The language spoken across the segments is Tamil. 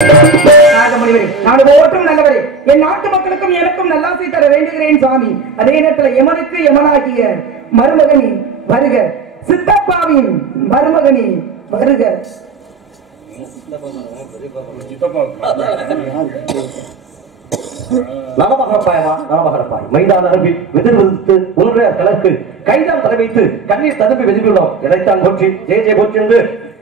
நான் ஓட்டும் நல்லவரே, என் நாட்டு மக்களுக்கும் எனக்கும் நல்லாசை தர வேண்டுகிறேன் சுவாமி. அதே நேரத்தில் எமனுக்கு எமனாகிய மருமகனி வருக, சித்தப்பாவின் மருமகனி வருக. நலமகரப்பாயமா நலமகரப்பாய் மைதான அரபில் விதிர் விதித்து ஒன்றைய கலக்கு கைதான் தலை வைத்து கண்ணீர் ததும்பி வெதும்பியுள்ளோம். எதைத்தான் போற்றி ஜெய ஜெய போற்றி என்று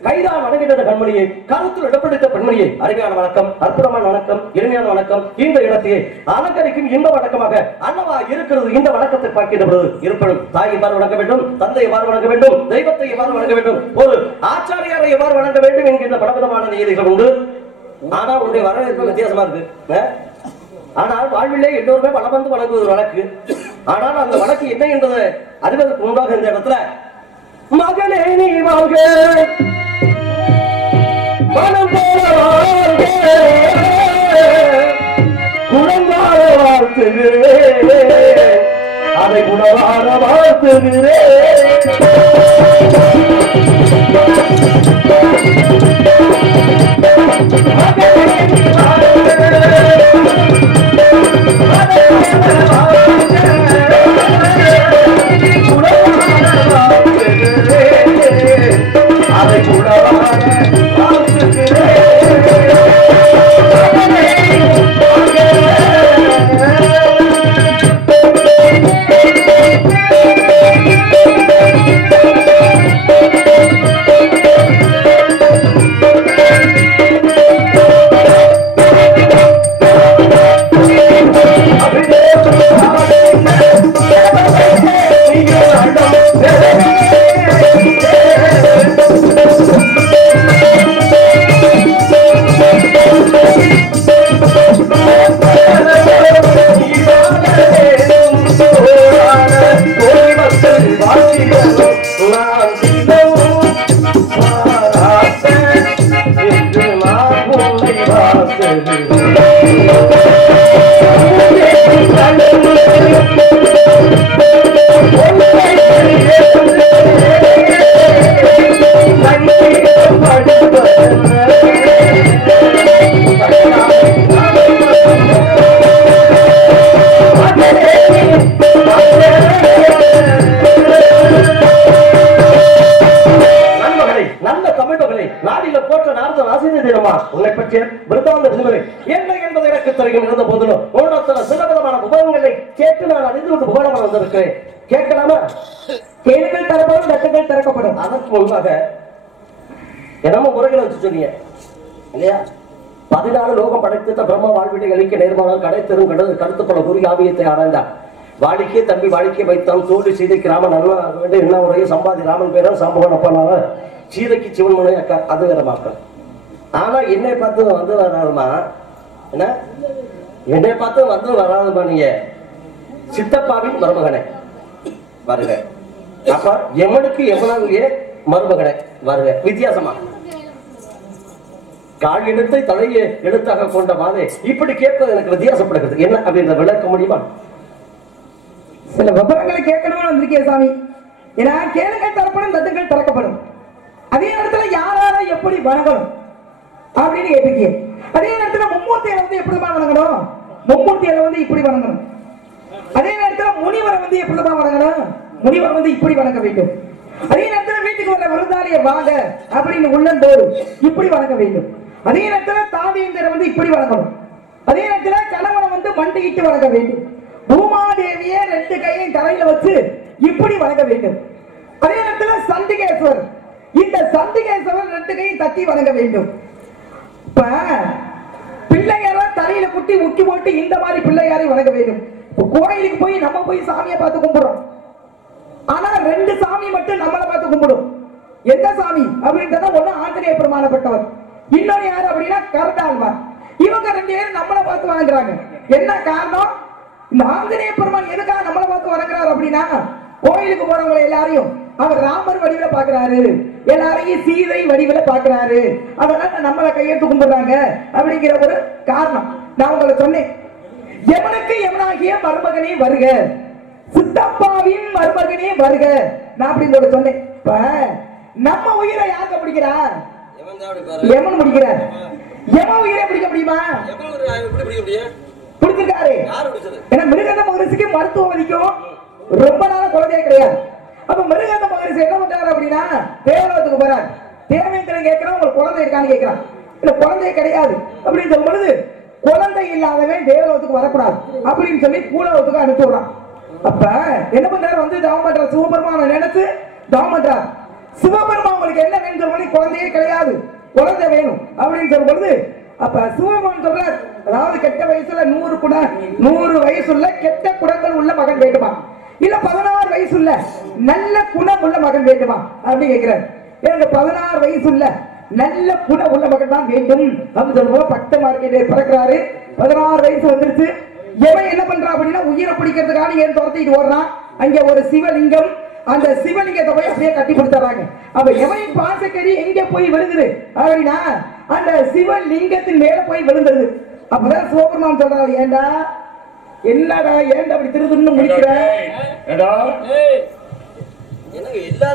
கைதான் அணுகின்ற கண்மணியை கருத்தில் இடப்படுத்த பெண்மணியை அருமையான வணக்கம், அற்புதமான வணக்கம், இனிமையான வணக்கம். இந்த இடத்தையே அலங்கரிக்கும் இன்ப வணக்கமாக அல்லவா இருக்கிறது. இந்த வணக்கத்தை பார்க்கின்ற பொழுது இருப்பினும் தாய் எவ்வாறு வணங்க வேண்டும், தந்தை எவ்வாறு வணங்க வேண்டும், தெய்வத்தை எவ்வாறு வணங்க வேண்டும், ஒரு ஆச்சாரியாரை எவ்வாறு வணங்க வேண்டும் என்கின்ற பலவிதமான நீதிகள் உண்டு. ஆனால் உன்னுடைய வரவேற்பு வித்தியாசமா இருக்கு. ஆனால் வாழ்விலே எல்லோருமே வளம் வந்து வழங்குவது வழக்கு. ஆனால் அந்த வழக்கு என்ன என்பதை அறிவதற்கு முன்பாக இந்த இடத்துல மகளே நீ வாழ்க, மனம் போல வாழ்க, குழந்தையார வாழ்த்துகிறேன், அதை உணவார வாழ்த்துகிறேன். அதை உன்னை பற்றிய விருத்தாந்த விதிமுறை என்ன என்பதை எனக்கு தெரியும். இருந்த போதிலும் உன்னோட சில விதமான உபகங்களை கேட்டு நான் அறிந்து கொண்டு புகழப்பட வந்திருக்கிறேன். கேட்கலாமா? கேள்விகள் தரப்படும், லட்சங்கள் திறக்கப்படும். அதற்கு முன்பாக என்னமோ முறைகளை வச்சு சொன்னீங்க இல்லையா? 14 லோகம் படைத்த பிரம்ம வாழ்விடை அளிக்க நேர்மானால் கடை தரும் கருத்துப்பட கூறி ஆவியத்தை ஆராய்ந்தார். வாடிக்கே தம்பி வாடிக்கை வைத்தான் தோல்வி சீதைக்கு ராமன் அண்ணா வேண்டிய என்ன உரையை சம்பாதி ராமன் பேரும் சம்பவம் அப்பனால சீதைக்கு சிவன் மனை அக்கா அது வேற மாக்கம். ஆனா என்னை பார்த்து வந்து வராதுமா, என்ன என்னை பார்த்து வந்து வராதுமா. நீங்க சித்தப்பாவின் மருமகனை வருக, அப்ப எமனுக்கு எமனாகிய மருமகனை வருக. வித்தியாசமா கால் எழுத்தை தலையை எழுத்தாக கொண்ட மாதிரி இப்படி கேட்பது எனக்கு வித்தியாசப்படுகிறது. என்ன அப்படின்ற விளக்க முடியுமா? சில விவரங்களை கேட்கணும்னு வந்திருக்கேன் சாமி. ஏன்னா கேளுங்கள் தரப்படும், லட்சங்கள் திறக்கப்படும். அதே நேரத்துல யாரால எப்படி வணங்கணும் அப்படின்னு கேட்டிருக்கீங்க. அதே நேரத்துல மும்மூர்த்தியை வந்து எப்படிதான் வணங்கணும், மும்மூர்த்தியில வந்து இப்படி வணங்கணும். அதே நேரத்துல முனிவரை வந்து எப்படிதான் வணங்கணும், முனிவர் வந்து இப்படி வணங்க வேண்டும். அதே நேரத்துல வீட்டுக்கு வர விருந்தாளிய வாங்க அப்படின்னு உள்ளந்தோடு இப்படி வணங்க வேண்டும். அதே நேரத்துல தாதியந்தரை வந்து இப்படி வணங்கணும். அதே நேரத்துல கணவனை வந்து மண்டியிட்டு வணங்க வேண்டும். பூமாதேவியை 2 கையையும் தலையில வச்சு இப்படி வணங்க வேண்டும். அதே நேரத்துல சண்டிகேஸ்வர், இந்த சண்டிகேஸ்வரர் 2 கையும் தட்டி வணங்க வேண்டும். இப்ப பிள்ளையார தலையில குட்டி முக்கி போட்டு இந்த மாதிரி பிள்ளையாரை வணங்க வேண்டும். கோயிலுக்கு போய் நம்ம போய் சாமியை பார்த்து கும்பிடுறோம். ஆனா 2 சாமி மட்டும் நம்மளை பார்த்து கும்பிடும். எந்த சாமி அப்படின்றத ஒண்ணு ஆஞ்சநேய பெருமானப்பட்டவர், இன்னொரு யாரு அப்படின்னா கருடாழ்வார். இவங்க 2 பேரும் நம்மளை பார்த்து வணங்குறாங்க. என்ன காரணம்? இந்த ஆஞ்சநேய பெருமான் எதுக்காக நம்மளை பார்த்து வணங்குறாரு அப்படின்னா, கோயிலுக்கு போறவங்களை எல்லாரையும் அவர் ராமர் வடிவில பாக்குறாரு, எல்லாரையும் சீதை வடிவில பாக்குறாரு, அதனால நம்மளை கையெழுத்து கும்பிடுறாங்க அப்படிங்கிற ஒரு காரணம். நான் உங்களை சொன்னேன், எவனுக்கு எவனாகிய மருமகனே வருக, சித்தப்பாவின் மருமகனே வருக. நான் அப்படின்னு சொன்னேன். இப்ப நம்ம உயிரை யாருக்க பிடிக்கிறார்? எமன் முடிக்கிறார். எவன் உயிரை பிடிக்க முடியுமா? பிடிச்சிருக்காரு. ஏன்னா மிருகந்த மகரிஷிக்கு மருத்துவம் வலிக்கும் ரொம்ப நாள குழந்தையே கிடையாது. அப்ப மிருகந்த மகரிஷி என்ன பண்றாரு அப்படின்னா தேவலோகத்துக்கு போறாரு. தேவேந்திரன் கேட்கிறான் உங்களுக்கு குழந்தை இருக்கான்னு கேட்கிறான். இல்ல குழந்தையே கிடையாது அப்படின்னு சொல்லும் பொழுது குழந்தை இல்லாதவன் தேவலோகத்துக்கு வரக்கூடாது அப்படின்னு சொல்லி பூலோகத்துக்கு அனுப்பி விடுறான். அப்ப என்ன பண்றாரு வந்து தவம் பண்றாரு. சிவபெருமான நினைச்சு தவம் பண்றாரு. சிவபெருமான் உங்களுக்கு என்ன வேணும் சொல்ல குழந்தையே கிடையாது குழந்தை வேணும் அப்படின்னு சொல்லும் பொழுது அப்ப சிவபெருமான் சொல்றார் அதாவது கெட்ட வயசுல 100 வயசுள்ள கெட்ட குணங்கள் உள்ள மகன் வேண்டுமா இல்ல 16 வயசுள்ள நல்ல குணம் உள்ள மகன் வேண்டுமா அப்படின்னு கேட்கிறார். எனக்கு 16 வயசுள்ள நல்ல குணம் உள்ள மகன் தான் வேண்டும் அப்படின்னு சொல்லுவோம். பக்த மார்க்கெட்டே பிறக்கிறாரு. 16 வயசு வந்துருச்சு. எவன் என்ன பண்றான் அப்படின்னா உயிரை பிடிக்கிறதுக்காக ஏன் துரத்திட்டு ஓடுறான். அங்க ஒரு சிவலிங்கம். அந்த சிவலிங்கத்தை போய் அப்படியே கட்டி கொடுத்துறாங்க. அப்ப எவனின் பாசக்கறி எங்க போய் விழுகுது அப்படின்னா அந்த சிவலிங்கத்தின் மேல போய் விழுந்துருது. அப்பதான் சிவபெருமான் சொல்றாரு ஏண்டா என்னடா ஏண்டா அப்படி திருதுன்னு முடிக்கிற எல்லாரும் ஏன்டா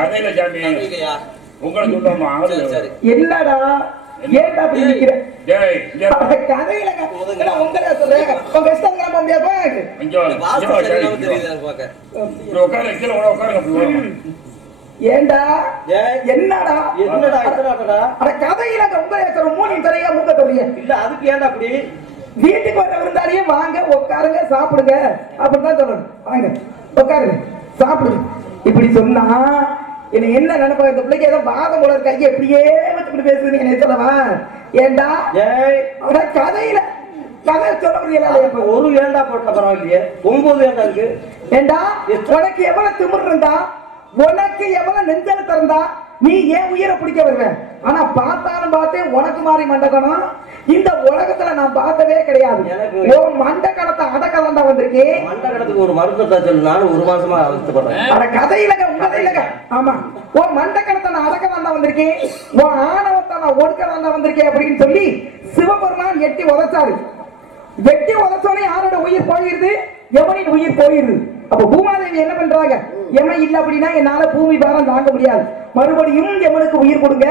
கதையில ஜாமி உங்களை சொல்லுமா என்னடா ஏண்டா அப்படி நிக்கிற கதையில உங்களே சொல்றேன் உங்க இஷ்டம் போக முடியாது. ஏண்டா என்னடா அட கதையில உங்களே சொல்ற மூணு தரையா மூக்க சொல்றீங்க இல்ல அதுக்கு ஏன்டா அப்படி வீட்டுக்கு வர இருந்தாலே வாங்க உட்காருங்க சாப்பிடுங்க அப்படிதான் சொல்லணும். வாங்க உட்காருங்க சாப்பிடுங்க இப்படி சொன்னா என்ன என்ன நினைப்பாங்க இந்த பிள்ளைக்கு ஏதோ வாதம் போல கையை எப்படியே வச்சுக்கிட்டு பேசுறீங்க என்ன சொல்லவா ஏண்டா கதையில கதை சொல்ல முடியல. ஒரு ஏண்டா போட்ட பரவாயில்லையே 9 ஏண்டா இருக்கு. ஏண்டா உனக்கு எவ்வளவு திமிர் இருந்தா உனக்கு எவ்வளவு நெஞ்சல திறந்தா நீ ஏன் உயிரை பிடிக்க வருவேன். ஆனா பார்த்தாலும் பார்த்தேன் உனக்கு மாறி மண்டக்கணும் இந்த உலகத்துல நான் பார்த்ததே கிடையாது. மண்டக்கணத்தை அடக்கலண்டா வந்திருக்கேன். மண்டக்கணத்துக்கு ஒரு மருத்துவத்தை சொல்லு. நானும் 1 மாசமா அவஸ்தைப்படுறேன். அட கதையிலங்க உங்க கதையிலங்க ஆமா ஓ மண்டக்கணத்தை நான் அடக்கலண்டா வந்திருக்கேன். ஓ ஆணவத்தை நான் ஒடுக்கலண்டா வந்திருக்கேன் அப்படின்னு சொல்லி சிவபெருமான் எட்டி உதைச்சாரு. எட்டி உதைச்சோடனே யாரோட உயிர் போயிருது எவனின் உயிர் போயிருது. அப்ப பூமாதேவி என்ன பண்றாங்க எமன் இல்ல அப்படின்னா என்னால பூமி பாரம் தாங்க முடியாது மறுபடியும் எமனுக்கு உயிர் கொடுங்க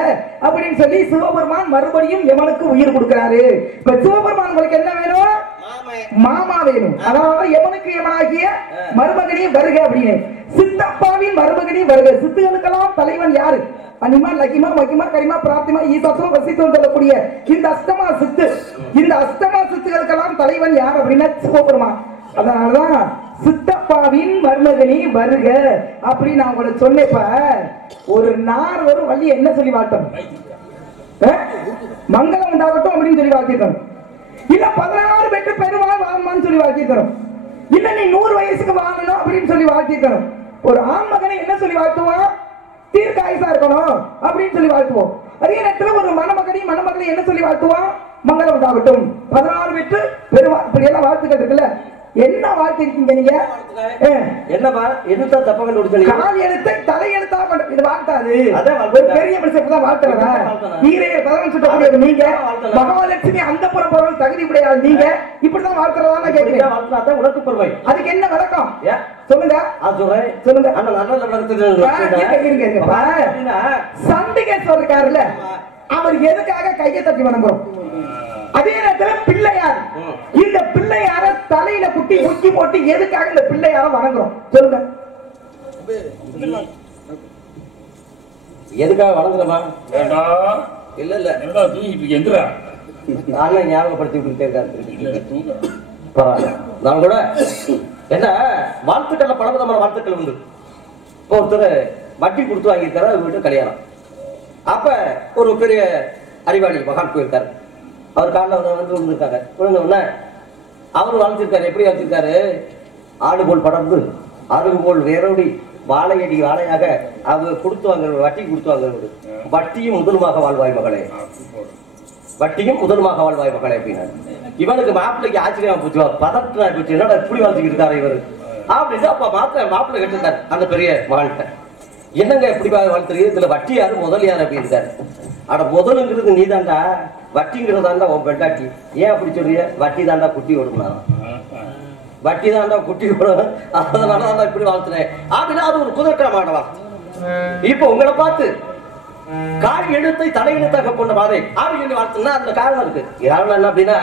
அப்படின்னு சொல்லி சிவபெருமான் மறுபடியும் எமனுக்கு உயிர் கொடுக்கிறாரு. இப்ப சிவபெருமான் உங்களுக்கு என்ன வேணும் மாமா வேணும். அதாவது எமனுக்கு எமனாகிய மருமகனே வருக அப்படின்னு சித்தப்பாவின் மருமகனே வருக. சித்துகளுக்கெல்லாம் தலைவன் யாரு அனிமா லகிமா மகிமா கரிமா பிரார்த்திமா ஈசாசம் வசித்தும் சொல்லக்கூடிய இந்த அஷ்டமா சித்து. இந்த அஷ்டமா சித்துகளுக்கெல்லாம் தலைவன் யார் அப்படின்னா சிவபெருமான். அதனாலதான் சித்தப்பாவின் மருமகனே வருக அப்படின்னு நான் உங்களுக்கு சொன்னேப்ப ஒரு நார் வரும் வள்ளி என்ன சொல்லி வாழ்த்தணும் மங்களம் உண்டாகட்டும் அப்படின்னு சொல்லி வாழ்த்திருக்கணும். இல்ல 16 பெற்று பெருமாள் வாழமான்னு சொல்லி வாழ்த்திருக்கணும். இல்ல நீ 100 வயசுக்கு வாழணும் அப்படின்னு சொல்லி வாழ்த்திருக்கணும். ஒரு ஆண் மகனை என்ன சொல்லி வாழ்த்துவோம் தீர்க்காயுசா இருக்கணும் அப்படின்னு சொல்லி வாழ்த்துவோம். அதே நேரத்துல ஒரு மணமகனை என்ன சொல்லி வாழ்த்துவோம் மங்களம் உண்டாகட்டும் 16 பெற்று பெருமாள் இப்படி எல்லாம் வாழ்த்துக்கள் இருக்குல்ல. என்ன வாழ்த்து இருக்கீங்க நீங்க என்னப்பா எதுதான் தப்பா கண்டுபிடிச்சீங்க. கால் எழுத்து தலை எழுத்தா கொண்டு இது வாழ்த்தாது. ஒரு பெரிய மனுஷன் தான் வாழ்த்துறதா ஈரைய 11 சுட்டக்கூடியது நீங்க மகாலட்சுமி அந்த புறம் தகுதி உடையாள் நீங்க இப்படிதான் வாழ்த்துறதா கேட்கிறீங்க. வாழ்த்துறதா உனக்கு பெருமை. அதுக்கு என்ன விளக்கம் சொல்லுங்க. சொல்லுங்க சண்டிகேஸ்வரர் இருக்காருல்ல அவர் எதுக்காக கையை தட்டி வணங்குறோம். அதே நேரத்தில் பிள்ளையார் இந்த பிள்ளையார தலையில குட்டி முக்கி போட்டு எதுக்காக இந்த பிள்ளையார வணங்குறோம் சொல்லுங்க. எதுக்காக வணங்குறமா இல்ல இல்ல என்னடா தூங்கிட்டு எந்திரா நானே ஞாபகப்படுத்தி விட்டுட்டே பரவாயில்ல. நான் கூட என்ன வாழ்த்துக்கள்ல பலவிதமான வாழ்த்துக்கள் உண்டு. இப்போ ஒருத்தர் வட்டி கொடுத்து வாங்கியிருக்காரு அவர் வீட்டு கல்யாணம். அப்ப ஒரு பெரிய அறிவாளி மகான் போயிருக்காரு. அவர் காலில் வந்து விழுந்திருக்காங்க. விழுந்த உடனே அவர் வாழ்த்திருக்காரு. எப்படி வாழ்த்திருக்காரு ஆடு போல் படர்ந்து அருகு போல் வேரோடி வாழையடி வாழையாக அவர் கொடுத்து வாங்க வட்டி கொடுத்து வாங்க வட்டியும் முதலுமாக வாழ்வாய் மகளே வட்டியும் முதலுமாக வாழ்வாய் மகளே அப்படின்னா இவனுக்கு மாப்பிள்ளைக்கு ஆச்சரியமா போச்சு பதற்றா போச்சு. என்னடா இப்படி வாழ்த்துக்கிட்டு இருக்காரு இவர் அப்படின்னு அப்ப மாப்பிள்ளை கேட்டிருக்காரு அந்த பெரிய மகள்கிட்ட. என்னங்க எப்படி வாழ்த்துறீங்க இதுல வட்டி யாரு முதல் யாரு அப்படி இருக்காரு. அட முதலுங்கிறது நீ தாண்டா வட்டிங்கிறதாண்டா உன் பெண்டாட்டி. ஏன் அப்படி சொல்றிய வட்டி தாண்டா குட்டி கொடுக்கணும் வட்டி தாண்டா குட்டி கொடுக்கணும் அதனாலதான் இப்படி வாழ்த்துறேன் அப்படின்னா அது ஒரு குதர்க்கமானவா. இப்ப உங்களை பார்த்து கால் எழுத்தை தடை எழுத்தாக கொண்ட பாதை அப்படி சொல்லி வாழ்த்துனா அதுல காரணம் இருக்கு. காரணம் என்ன அப்படின்னா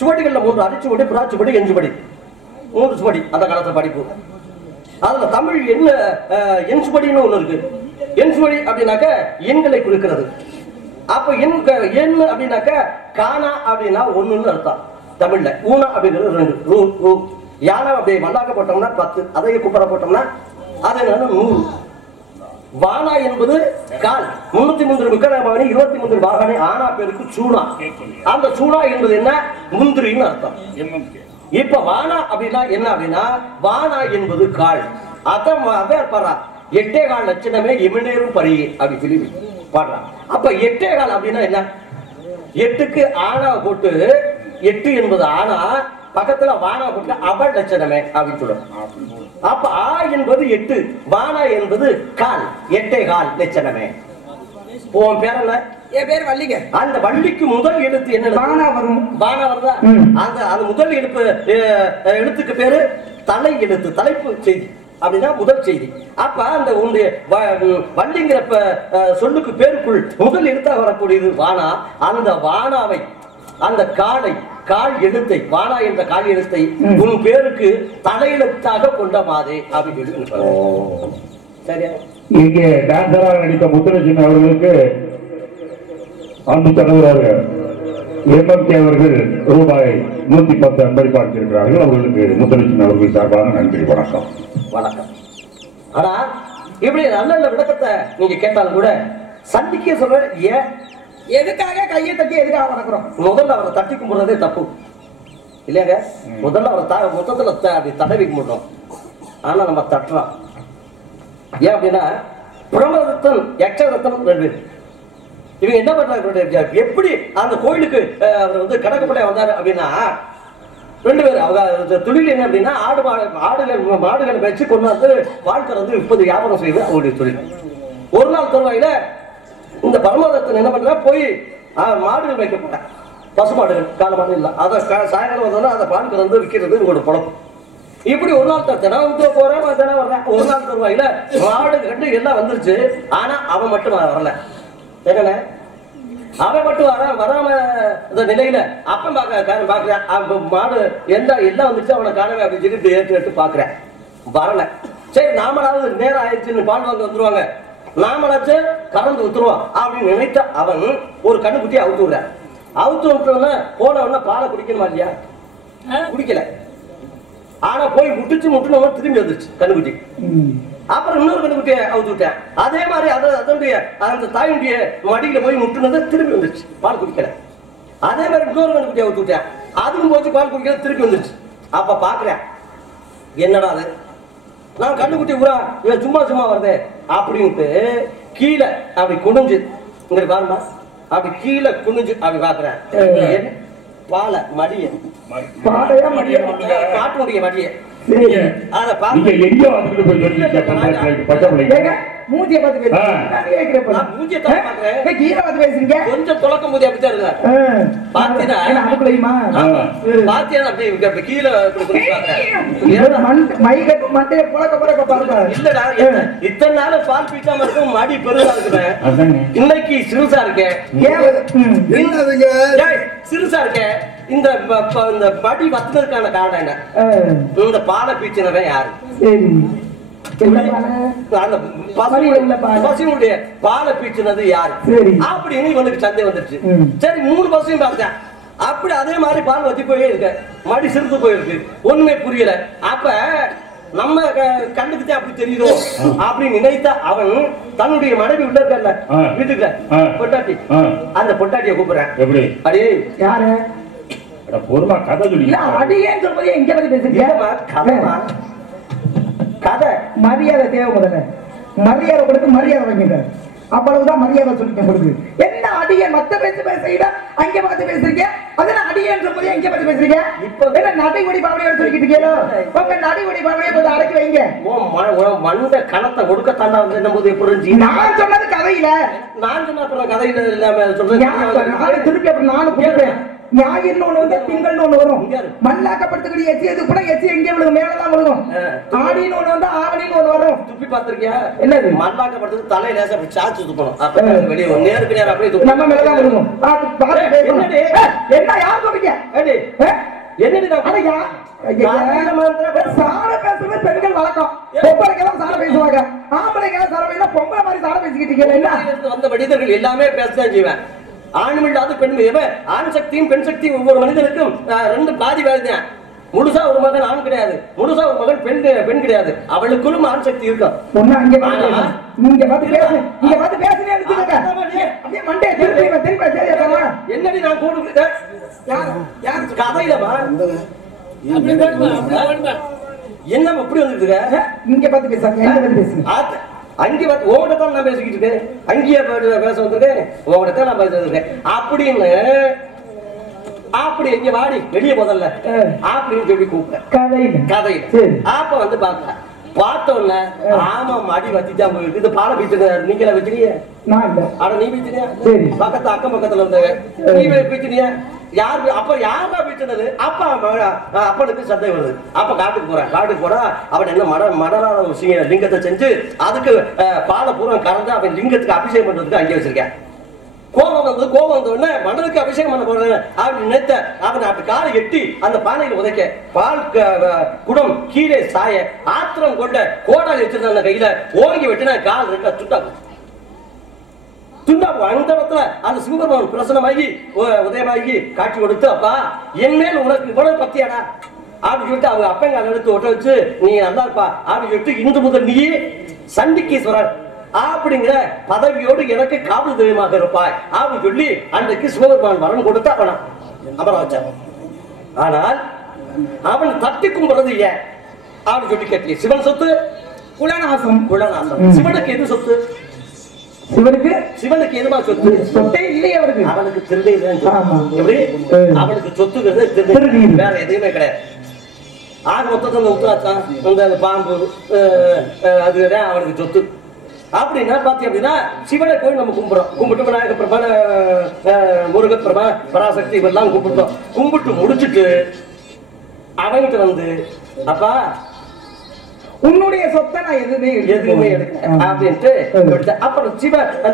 சுவடிகள்ல 3 அடிச்சுவடி, புறாச்சுவடி, எஞ்சுபடி, 3 சுவடி அந்த காலத்துல படிப்பு. அதுல தமிழ் என்ன எஞ்சுபடின்னு ஒண்ணு இருக்கு. எஞ்சுபடி அப்படின்னாக்க எண்களை குறிக்கிறது. அப்ப எண் அப்படின்னாக்க காணா அப்படின்னா ஒண்ணுன்னு அர்த்தம் தமிழ்ல. ஊனா அப்படிங்கிறது 2. யானை அப்படி மல்லாக்க போட்டோம்னா 10, அதைய குப்பரை போட்டோம்னா அது என்னன்னா 100. வானா என்பது கால். 303 விக்கிரமணி 23 வாகனை ஆனா பேருக்கு சூனா. அந்த சூனா என்பது என்ன முந்திரின்னு அர்த்தம். இப்ப வானா அப்படின்னா என்ன அப்படின்னா வானா என்பது கால். அதான் பாடுறா 8 கால் லட்சணமே இமினேரும் பரியே அப்படி சொல்லி பாடுறான். அப்ப 8 கால் அப்படின்னா என்ன? 8க்கு ஆனா போட்டு 8 என்பது ஆனா பக்கத்துல வானா போட்டு அவள் லட்சணமே அப்படின்னு சொல்லுவோம். அப்ப ஆ என்பது 8, வானா என்பது கால். 8 கால் லட்சணமே. உன் பேர் என்ன? என் பேர் வள்ளிங்க. அந்த வள்ளிக்கு முதல் எழுத்து என்ன? வானா வரும். வானா வருதா? அந்த முதல் எழுத்துக்கு பேரு தலை எழுத்து. தலைப்பு செய்தி அப்படின்னா முதல் செய்தி. அப்ப அந்த உன்னுடைய வள்ளிங்கிற சொல்லுக்கு பேருக்குள் முதல் எழுத்தாக வரக்கூடியது வானா. அந்த வானாவை, அந்த காலை, கால் எழுத்தை, வானா என்ற கால் எழுத்தை உன் பேருக்கு தலையெழுத்தாக கொண்ட மாதே அப்படின்னு சொல்லி. சரியா? இங்கே டான்சராக நடித்த முத்துலட்சுமி அவர்களுக்கு அன்பு தலைவராக MMK அவர்கள் ரூபாய் 110 அன்பளிப்பாக்கியிருக்கிறார்கள். அவர்களுக்கு முத்துலட்சுமி அவர்கள் சார்பாக நன்றி. வணக்கம். வணக்கம். ஆனா இப்படி நல்ல விளக்கத்தை நீங்க கேட்டாலும் கூட சந்திக்க சொல்ற ஏன் எதுக்காக கையை தட்டி எதுக்காக வளர்க்குறோம்? முதல்ல அவரை தட்டி கும்பிடுறதே தப்பு இல்லையாங்க. முதல்ல அவரை மொத்தத்துல அப்படி தடவி கும்பிடுறோம். ஆனா நம்ம தட்டுறோம். ஏன் அப்படின்னா பிரமரத்தன் யக்ஷரத்தன் 2 பேர். இவங்க என்ன பண்றாங்க? எப்படி அந்த கோயிலுக்கு அவர் வந்து கடக்கப்படைய வந்தாரு அப்படின்னா 2 பேர் அவங்க தொழில் என்ன அப்படின்னா மாடுகளை வச்சு கொண்டு வந்து வாழ்க்கை வந்து 30 வியாபாரம் செய்வது அவருடைய தொழில். ஒரு நாள் தருவாயில இந்த பரமதத்தன் என்ன பண்ற போய் மாடுகள் வைக்க போட்டேன். பசு மாடுகள், கால மாடு இல்லை. அதை சாயங்காலம் வந்தோன்னா அதை பால் கறந்து விற்கிறது உங்களோட பழக்கம். இப்படி ஒரு நாள் தினம் போறேன், தினம் வர்றேன். ஒரு நாள் தருவாயில மாடு கண்டு எல்லாம் வந்துருச்சு. ஆனா அவன் மட்டும் வரல. என்னண்ணே அவன் மட்டும் வராம இந்த நிலையில அப்பன் பாக்குறேன் மாடு எல்லாம் வந்துச்சு அவனை காணவே அப்படின்னு சொல்லி ஏற்று பாக்குறேன். வரல. சரி நாமளாவது நேரம் ஆயிடுச்சுன்னு பால் வாங்க வந்துருவாங்க, நாமளாச்சு கறந்து ஊத்துருவான் அப்படின்னு நினைத்த அவன் ஒரு கண்ணுக்குட்டி அவுத்து விடுற. அவுத்து விட்டோன்னா போனவொன்னா பாலை குடிக்கணுமா இல்லையா? குடிக்கல. ஆனா போய் முட்டுனவங்க திரும்பி வந்துருச்சு கண்ணுக்குட்டி. அப்புறம் இன்னொரு கண்ணுக்குட்டியை அவுத்து விட்டேன். அதே மாதிரி அதனுடைய அந்த தாயுடைய மடியில போய் முட்டுனது திரும்பி வந்துருச்சு, பால் குடிக்கல. அதே மாதிரி இன்னொரு கண்ணுக்குட்டியை அவுத்து விட்டேன். அதுவும் போச்சு, பால் குடிக்கல, திருப்பி வந்துருச்சு. அப்ப பாக்குறேன் என்னடா அது, நான் கண்ணுக்குட்டி ஊரா இவன் சும்மா சும்மா வருது அப்படின்ட்டு கீழே அப்படி குனிஞ்சு இங்க பாருமா அப்படி கீழே குனிஞ்சு அப்படி பாக்குறேன். பாலை மடிய காட்டுடைய மடிய அத மூஞ்சிய பார்த்து பேசுறீங்க. கொஞ்சம் தொடக்க மூஞ்சி அப்படித்தான் இருக்கு. இல்லடா இத்தனை நாள் பால் பீக்காம இருக்கும் மடி பெருசா இருக்குறேன். இன்னைக்கு சிறுசா இருக்கேன். சிறுசா இருக்கேன். இந்த மடி வத்ததுக்கான காரணம் என்ன? இந்த பாலை பீச்சினவன் யாரு? பசுனுடைய பாலை பீச்சினது யாரு அப்படின்னு இவனுக்கு சந்தேகம் வந்துருச்சு. சரி 3 பசும் பார்த்தேன். அப்படி அதே மாதிரி பால் வத்தி போயே இருக்க, மடி சிறுத்து போயிருக்கு, ஒண்ணுமே புரியல. அப்ப நம்ம கண்ணுக்குதான் அப்படி தெரியுதோ அப்படின்னு நினைத்த அவன் தன்னுடைய மனைவி உள்ள இருக்கல வீட்டுக்குள்ள பொட்டாட்டி, அந்த பொட்டாட்டியை கூப்பிடுறேன். அடே யாரு பொறுமா கதை சொல்லி அடியேன்னு சொல்றது எங்க பத்தி பேசுறீங்க? கதை மரியாதை தேவை. முதல்ல மரியாதை கொடுத்து மரியாதை வைங்க. அவ்வளவுதான் மரியாதை சொல்லிட்டு கொடுக்கு. என்ன அடியே மத்த பேச அங்க பார்த்து பேசுறீங்க? அதெல்லாம் அடியேன்னு சொல்றது எங்க பார்த்து பேசுறீங்க? இப்ப என்ன நடைமுடி பாவனையோட சொல்லிக்கிட்டு இருக்கீங்களோ? உங்க நடைமுடி பாவனையை கொஞ்சம் அடக்கி வைங்க. மண்ட கணத்தை ஒடுக்க தாண்டா வந்து போது எப்படி நான் சொன்னது கதையில, நான் சொன்ன அப்புறம் கதையில இல்லாம சொல்றேன். திருப்பி அப்புறம் நானும் கொடுப்பேன். ஞாயிறுன்னு ஒண்ணு வந்து திங்கள்னு ஒண்ணு வரும். மல்லாக்கப்படுத்தக்கூடிய எச்சி எது கூட எச்சி எங்கே விழுகும், மேலதான் விழுகும். ஆடின்னு ஒண்ணு வந்து ஆவணின்னு ஒண்ணு வரும். துப்பி பாத்திருக்கியா? என்னது? மல்லாக்கப்படுறது தலையில லேசா அப்படி சாச்சு துப்பணும். அப்ப வெளியே நேருக்கு நேரம் அப்படியே துப்பணும். நம்ம மேலதான் விழுகும். என்ன யார் சொல்றீங்க? என்னடி சாட பேசுறது பெண்கள் வழக்கம். பொம்பளைக்கெல்லாம் சாட பேசுவாங்க, ஆம்பளைக்கெல்லாம் சாட பேச பொம்பளை மாதிரி சாட பேசிக்கிட்டு இருக்கீங்க. வந்த மனிதர்கள் எல்லாமே பேசதான் செய்வேன். ஆணும் இல்லாத பெண், ஆண் சக்தியும் பெண் சக்தியும் ஒவ்வொரு மனிதனுக்கும் ரெண்டு பாதி வேலைதான். முழுசா ஒரு மகன் ஆண் கிடையாது, முழுசா ஒரு மகன் பெண் கிடையாது. அவளுக்குள்ளும் ஆண் சக்தி இருக்கும். என்னடி நான் கூடு கதையிலமா என்ன அப்படி வந்துருக்க? இங்க பார்த்து பேசுங்க. அங்கே உங்கள்கிட்ட தான் நான் பேசிக்கிட்டு இருக்கேன். அங்கேயே பேச வந்திருக்கேன், உங்கள்கிட்ட தான் நான் பேச வந்திருக்கேன் அப்படின்னு. அப்படி எங்க வாடி வெளியே முதல்ல அப்படின்னு சொல்லி கூப்பிட்டேன் கதையில. அப்ப வந்து பாக்க பார்த்தோன்ன ஆமா மடி வச்சுதான் போயிருக்கு. இது பாலை பீச்சுங்க நீங்களா வச்சுனீங்க? ஆனா நீ பீச்சுனியா? பக்கத்து அக்கம் பக்கத்துல இருந்தவங்க நீ பீச்சுனியா? யாரு அப்ப யாரா பீச்சுனது? அப்பா அப்பனுக்கு சந்தேகம் வருது. அப்ப காட்டுக்கு போறா அவன் என்ன மடலான விஷயம் லிங்கத்தை செஞ்சு அதுக்கு பாலை பூரா கறந்து அவன் லிங்கத்துக்கு அபிஷேகம் பண்றதுக்கு அங்கே வச்சிருக்கேன். கோபம் வந்த உடனே மணலுக்கு அபிஷேகம் பண்ண போறேன் அப்படி நினைத்த அவன் அப்படி காலை எட்டி அந்த பானையில் உதைக்க பால் குடம் கீழே சாய ஆத்திரம் கொண்ட கோடால் வச்சிருந்த கையில ஓங்கி வெட்டினா கால் ரெண்டா துண்டா அந்த இடத்துல அந்த சிவபெருமான் பிரசனமாகி உதயமாகி காட்சி கொடுத்து, அப்பா என் மேல் உனக்கு இவ்வளவு பத்தியாடா அப்படின்னு சொல்லிட்டு அவங்க அப்பங்க எடுத்து ஒட்ட வச்சு நீ நல்லா இருப்பா அப்படின்னு சொல்லிட்டு இன்று முதல் நீ சண்டிகேஸ்வரர் அப்படிங்கிற பதவியோடு எனக்கு காவல் தெய்வமாக இருப்பாய் அப்படின்னு சொல்லி அன்றைக்கு சிவபெருமான் வரம் கொடுத்து அவனா அமர வச்சான். ஆனால் அவன் தட்டி கும்பிடுறது ஏன் அப்படின்னு சொல்லி கேட்டீங்க. சிவன் சொத்து குலநாசம். சிவனுக்கு எது சொத்து? சிவனுக்கு எதுமா சொத்து? சொத்தே இல்லையே அவருக்கு. அவனுக்கு திருநீர். அவனுக்கு சொத்துங்கிறது திருநீர், வேற எதுவுமே கிடையாது. ஆக மொத்தத்தை அந்த உத்தராத்தான் அந்த பாம்பு அதுதான் அவனுக்கு சொத்து. அப்படின்னா பாத்தி அப்படின்னா சிவனை போய் நம்ம கும்பிட்டு விநாயக பிரபா முருக பிரபா பராசக்தி இதெல்லாம் கும்பிட்டு முடிச்சுட்டு அவங்கிட்ட வந்து அப்பா உன்னுடைய சொத்தை நான் எதுவுமே எடுக்க அப்படின்ட்டு அப்புறம்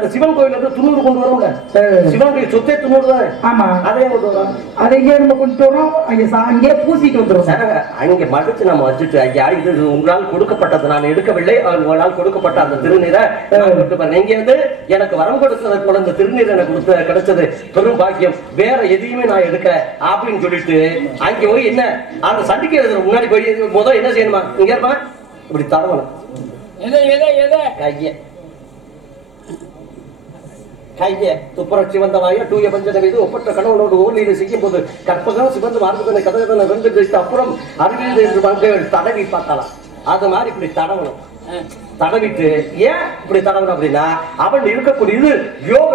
சிவன் கோயில் வந்து துண்ணூறு கொண்டு வரோம்ல, சிவனுடைய சொத்தை துண்ணூறு தான். ஆமா, அதையே கொண்டு வரோம். அதையே நம்ம கொண்டு வரோம், அங்கே பூசிட்டு வந்துடும். அங்கே மடிச்சு நம்ம வச்சுட்டு ஐயா இது உங்களால் கொடுக்கப்பட்டது, நான் எடுக்கவில்லை, உங்களால் கொடுக்கப்பட்ட அந்த திருநீரை நீங்க வந்து எனக்கு வரம் கொடுத்தது போல இந்த திருநீரை எனக்கு கிடைச்சது பெரும் பாக்கியம், வேற எதையுமே நான் எடுக்க அப்படின்னு சொல்லிட்டு அங்கே போய் என்ன அந்த சண்டிகை முன்னாடி போய் முதல் என்ன செய்யணுமா இங்க இருப்பா இப்படி தடவணும் கைய துப்புர சிவந்தவாய தூய பஞ்சன மீது ஒப்பற்ற கணவனோடு ஊர்லீடு செய்யும் போது கற்பகம் சிவந்து மார்பதனை கதகதனை ரெண்டு கழித்து அப்புறம் அறிவியல் என்று மங்கள் தடவி பார்க்கலாம். அது மாதிரி இப்படி தடவணும். தடவிட்டு ஏன் இப்படி தடவணும் அப்படின்னா அவன் இருக்கக்கூடியது யோக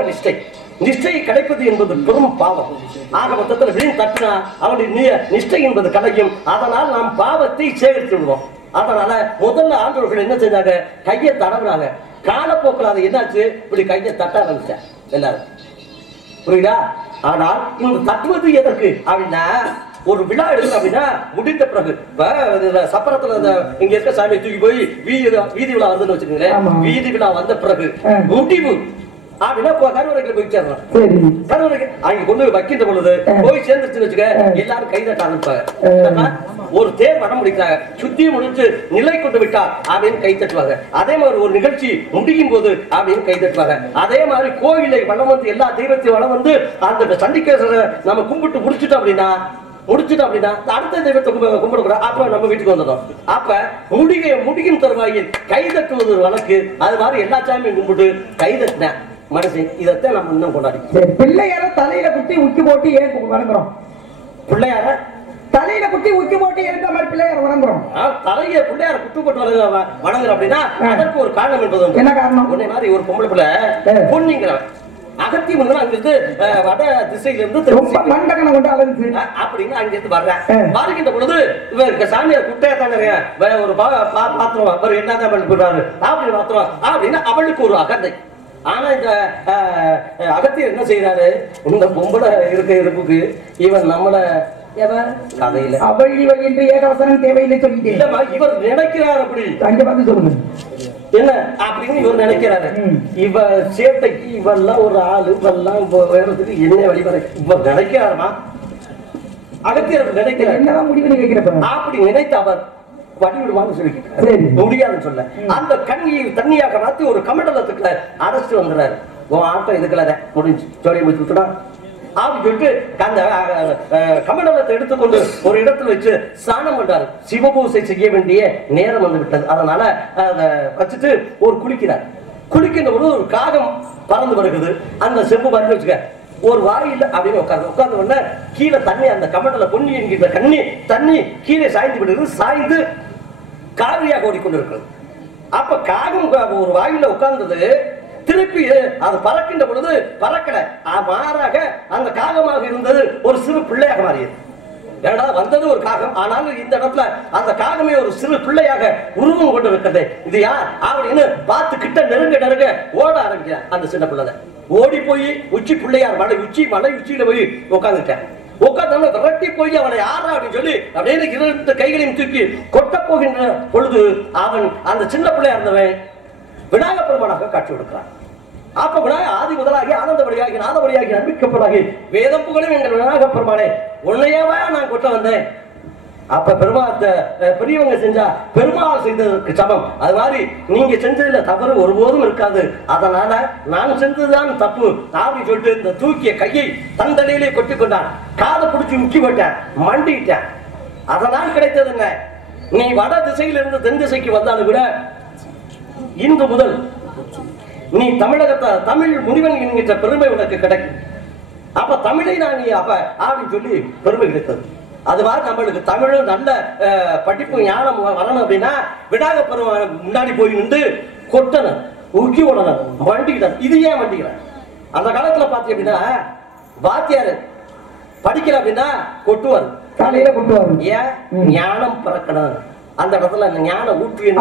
நிஷ்டை கிடைப்பது என்பது பெரும் பாவம். ஆக மொத்தத்தில் வீண் தட்டினா அவனுடைய நிஷ்டை என்பது கலையும். அதனால் நாம் பாவத்தை சேகரித்து விடுவோம். அதனால முதல்ல ஆண்டவர்கள் என்ன செஞ்சாங்க, கையை தடவுறாங்க. காலப்போக்கில் அது என்னாச்சு, இப்படி கையை தட்ட ஆரம்பிச்சேன் எல்லாரும். புரியுதா? ஆனால் இந்த தட்டுவது எதற்கு அப்படின்னா ஒரு விழா எடுக்கணும் அப்படின்னா முடிந்த பிறகு சப்பரத்துல இங்க இருக்க சாமியை தூக்கி போய் வீதி விழா வருதுன்னு வச்சுக்கோங்களேன். வீதி விழா வந்த பிறகு முடிவு அப்படின்னா கருவறைக்கு போய் சேர்றோம். கருவறைக்கு அங்க கொண்டு போய் வைக்கின்ற பொழுது போய் சேர்ந்துருச்சுன்னு வச்சுக்க எல்லாரும் கைதட்ட ஆரம்பிப்பாங்க. ஒரு தேர் வடம் முடிக்கிறாங்க, சுத்தி முடிச்சு நிலை கொண்டு விட்டார் அப்படின்னு கை தட்டுவாங்க. அதே மாதிரி ஒரு நிகழ்ச்சி முடியும் போது அப்படின்னு கை தட்டுவாங்க. அதே மாதிரி கோவிலை வளம் வந்து எல்லா தெய்வத்தையும் வளம் வந்து அந்த சண்டிகேஸ்வரரை நம்ம கும்பிட்டு முடிச்சுட்டோம் அப்படின்னா அடுத்த தெய்வத்தை கும்பிடக்கூடாது. அப்ப நம்ம வீட்டுக்கு வந்துடும். அப்ப முடியும் தருவாயில் கை தட்டுவது ஒரு வழக்கு. அது மாதிரி எல்லா சாமியும் கும்பிட்டு கை தட்டின மனுஷன் இதைத்தான் நம்ம இன்னும் கொண்டாடி. பிள்ளையார தலையில குட்டி உக்கி போட்டு ஏன் வணங்குறோம்? பிள்ளையார தலையில குட்டி உக்கி போட்டு ஏன் மாதிரி பிள்ளையார வணங்குறோம்? தலைய பிள்ளையார குட்டி போட்டு வணங்குறோம் அப்படின்னா அதற்கு ஒரு காரணம் என்பது என்ன காரணம்? உன்னை மாதிரி ஒரு பொம்பளை பிள்ளை பொண்ணுங்கிறவன் அகத்தி முன்னாள் அங்கிருந்து வட திசையிலிருந்து அப்படின்னு அங்கிருந்து வர்றேன். வருகின்ற பொழுது இவருக்கு சாமியார் குட்டையா தானே ஒரு பாத்திரம் என்னதான் பண்ணி போடுறாரு அப்படி பாத்திரம் அப்படின்னு அவளுக்கு ஒரு அகந்தை. ஆனா இந்த அகத்தியர் என்ன செய்யறாரு, இந்த பொம்பளை இருப்புக்கு இவன் நம்மள கதையில அவழி வழி என்று ஏகவசனம் தேவையில்லை சொல்லிட்டேன். இல்லம்மா, இவர் நினைக்கிறார் அப்படி. அங்க பார்த்து சொல்லுங்க என்ன அப்படின்னு இவர் நினைக்கிறாரு. இவ சேட்டைக்கு இவெல்லாம் ஒரு ஆளு, இவெல்லாம் வேறதுக்கு என்ன வழிவரை இவர் நினைக்கிறாருமா. அகத்தியர் நினைக்கிறார். என்னதான் முடிவு நீ வைக்கிறப்ப அப்படி நினைத்த அவர் வடிவிடுவான்னு சொல்லி முடியாதுன்னு சொல்ல அந்த கண்ணியை தண்ணியாக மாத்தி ஒரு கமண்டலத்துக்குள்ள அரைச்சிட்டு வந்துடுறாரு. உன் ஆட்டம் இதுக்குள்ள முடிஞ்சு சொல்லி முடிச்சுட்டா அப்படின்னு சொல்லிட்டு அந்த கமண்டலத்தை எடுத்துக்கொண்டு ஒரு இடத்துல வச்சு ஸ்நானம் பண்றாரு. சிவபூசை செய்ய வேண்டிய நேரம் வந்து விட்டது. அதனால அதை வச்சுட்டு ஒரு குளிக்கிறார். குளிக்கின்ற பொழுது ஒரு காகம் பறந்து வருகிறது. அந்த செம்பு பறந்து வச்சுக்க ஒரு வாயில் அப்படின்னு உட்கார்ந்த உடனே கீழே தண்ணி, அந்த கமண்டல பொன்னி என்கின்ற தண்ணி கீழே சாய்ந்து விடுகிறது. சாய்ந்து காவிரியாக ஓடிக்கொண்டிருக்கிறது. அப்ப காகம் ஒரு வாயில உட்கார்ந்தது. திருப்பி அது பறக்கின்ற பொழுது பறக்கல, மாறாக அந்த காகமாக இருந்தது ஒரு சிறு பிள்ளையாக மாறியது. ஏன்னா வந்தது ஒரு காகம், ஆனாலும் இந்த இடத்துல அந்த காகமே ஒரு சிறு பிள்ளையாக உருவம் கொண்டு இருக்கிறது. இது யார் அப்படின்னு பார்த்து கிட்ட நெருங்க ஓட ஆரம்பிக்கிறார். அந்த சின்ன பிள்ளை ஓடி போய் உச்சி பிள்ளையார் மலை உச்சியில போய் உட்காந்துட்டேன். உட்காந்து விரட்டி போய் அவனை யாரா அப்படின்னு சொல்லி அப்படியே 2 கைகளையும் தூக்கி கொட்ட போகின்ற பொழுது அவன் அந்த சின்ன பிள்ளையா இருந்தவன் விநாயகப் பெருமானாக காட்சி கொடுக்கிறான். அப்ப விநாயகர் ஆதி முதலாகி ஆனந்தபடியாகி நாதபடியாகி நம்பிக்கப்படாகி வேதம் புகழும் எங்கள் விநாயகப் பெருமானே, உன்னையவா நான் கொட்ட வந்தேன். அப்ப பெரியவங்க செஞ்சா பெருமாள் செய்ததற்கு சமம். அது மாதிரி நீங்க செஞ்சதுல தவறு ஒருபோதும் இருக்காது. அதனால நான் செஞ்சதுதான் தப்பு அப்படின்னு சொல்லிட்டு இந்த தூக்கிய கையை தந்தலையிலே கொட்டி கொண்டான். காதை பிடிச்சி முக்கி போட்டேன், மண்டிட்டேன். அதனால் கிடைத்தது என்ன, நீ வட திசையிலிருந்து தென் திசைக்கு வந்தாலும் கூட இன்று முதல் நீ தமிழகத்தை தமிழ் முனிவன் என்கின்ற பெருமை உனக்கு கிடைக்கும். அப்ப தமிழை நான் நீ அப்ப அப்படின்னு சொல்லி பெருமை கிடைத்தது. அது மாதிரி நம்மளுக்கு தமிழும் நல்ல படிப்பு ஞானம் வரணும் அப்படின்னா விநாயகப் பெருமான் முன்னாடி போய் நின்று கொட்டணும், உக்கி விடணும், வண்டிக்கிட்டார். இது ஏன் வண்டிக்கிறேன்? அந்த காலத்துல பாத்தீங்க அப்படின்னா வாத்தியாரு படிக்கல அப்படின்னா கொட்டுவார், தலையில கொட்டுவார். ஏன்? ஞானம் பிறக்கணும். அந்த இடத்துல அந்த ஞானம் ஊற்று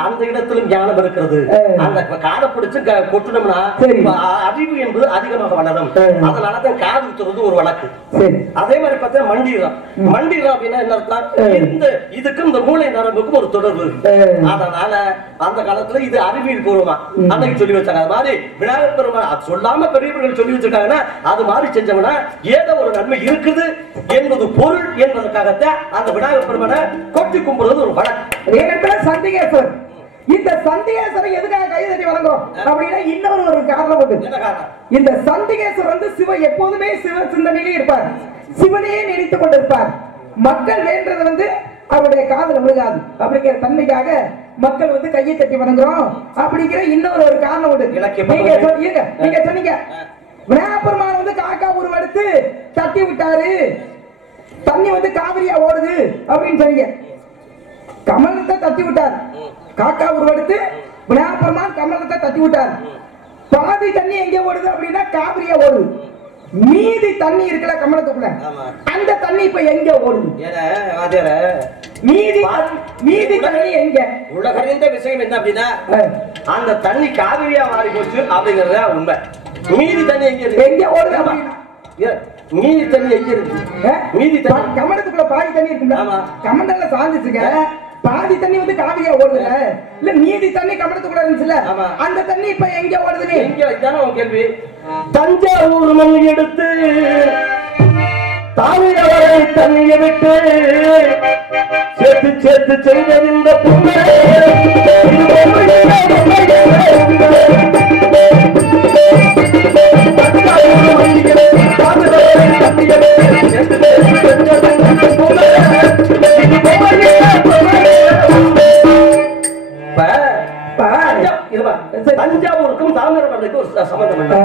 அந்த இடத்திலும் ஞானம் இருக்கிறது. அந்த காதை பிடிச்சு கொட்டணும்னா அறிவு என்பது அதிகமாக வளரும். அதனாலதான் காது ஊத்துறது ஒரு வழக்கு. அதே மாதிரி பார்த்தா மண்டிரம் அப்படின்னா என்ன அர்த்தம்? இந்த இதுக்கும் இந்த மூளை நரம்புக்கும் ஒரு தொடர்பு. அதனால அந்த காலத்துல இது அறிவியல் பூர்வமா அன்னைக்கு சொல்லி வச்சாங்க. அது மாதிரி விநாயகப் பெருமான் அது சொல்லாம பெரியவர்கள் சொல்லி வச்சிருக்காங்கன்னா அது மாதிரி செஞ்சோம்னா ஏதோ ஒரு நன்மை இருக்குது என்பது பொருள் என்பதற்காகத்தான் அந்த விநாயகப் பெருமானை கொட்டி கும்பிடுறது ஒரு வழக்கு. சண்டிகேஸ்வர், இந்த சண்டிகேஸ்வரை எதுக்காக கை தட்டி வணங்குறோம் அப்படின்னா இன்னொரு ஒரு காரணம் உண்டு. இந்த சண்டிகேஸ்வர் வந்து எப்போதுமே சிவ சிந்தனையிலே இருப்பார், சிவனையே நினைத்துக் கொண்டிருப்பார். மக்கள் வேண்டது வந்து அவருடைய காதல் விழுகாது அப்படிங்கிற தன்மைக்காக மக்கள் வந்து கையை தட்டி வணங்குறோம் அப்படிங்கிற இன்னொரு ஒரு காரணம் உண்டு. நீங்க சொன்னீங்க விநாயகப் பெருமான் வந்து காக்கா உருவெடுத்து தட்டி விட்டாரு, தண்ணி வந்து காவிரியா ஓடுது அப்படின்னு சொன்னீங்க. கமலத்தை தட்டி விட்டார், காக்கா உருவெடுத்து விநாயகப் பெருமான் கமலத்தை தட்டி விட்டார். பாதி தண்ணி எங்க ஓடுது அப்படின்னா காவிரியா ஓடுது. மீதி தண்ணி இருக்குல்ல கமலத்துக்குள்ள, அந்த தண்ணி இப்ப எங்க ஓடுது? மீதி தண்ணி எங்க? உலகறிந்த விஷயம் என்ன அப்படின்னா அந்த தண்ணி காவிரியா மாறி போச்சு அப்படிங்கறத உண்மை. மீதி தண்ணி எங்க ஓடுது அப்படின்னா மீதி தண்ணி எங்க இருக்கு? மீதி தண்ணி கமலத்துக்குள்ள பாதி தண்ணி இருக்குல்ல, கமண்டல்ல சாஞ்சிச்சுங்க. பாதி தண்ணி வந்து காவிரியா ஓடுதுல, இல்ல மீதி தண்ணி கமலத்துக்குள்ள இருந்துச்சுல, அந்த தண்ணி இப்ப எங்க ஓடுது? எங்க? இதான உன் கேள்வி. தஞ்சாவூர் மண் எடுத்து தாமிரவரை தண்ணியை விட்டு சேர்த்து சேர்த்து செய்தது இந்த பொண்ணு. தஞ்சாவூருக்கும் தாமிரபரணிக்கும் ஒரு சம்பந்தம் இல்லை.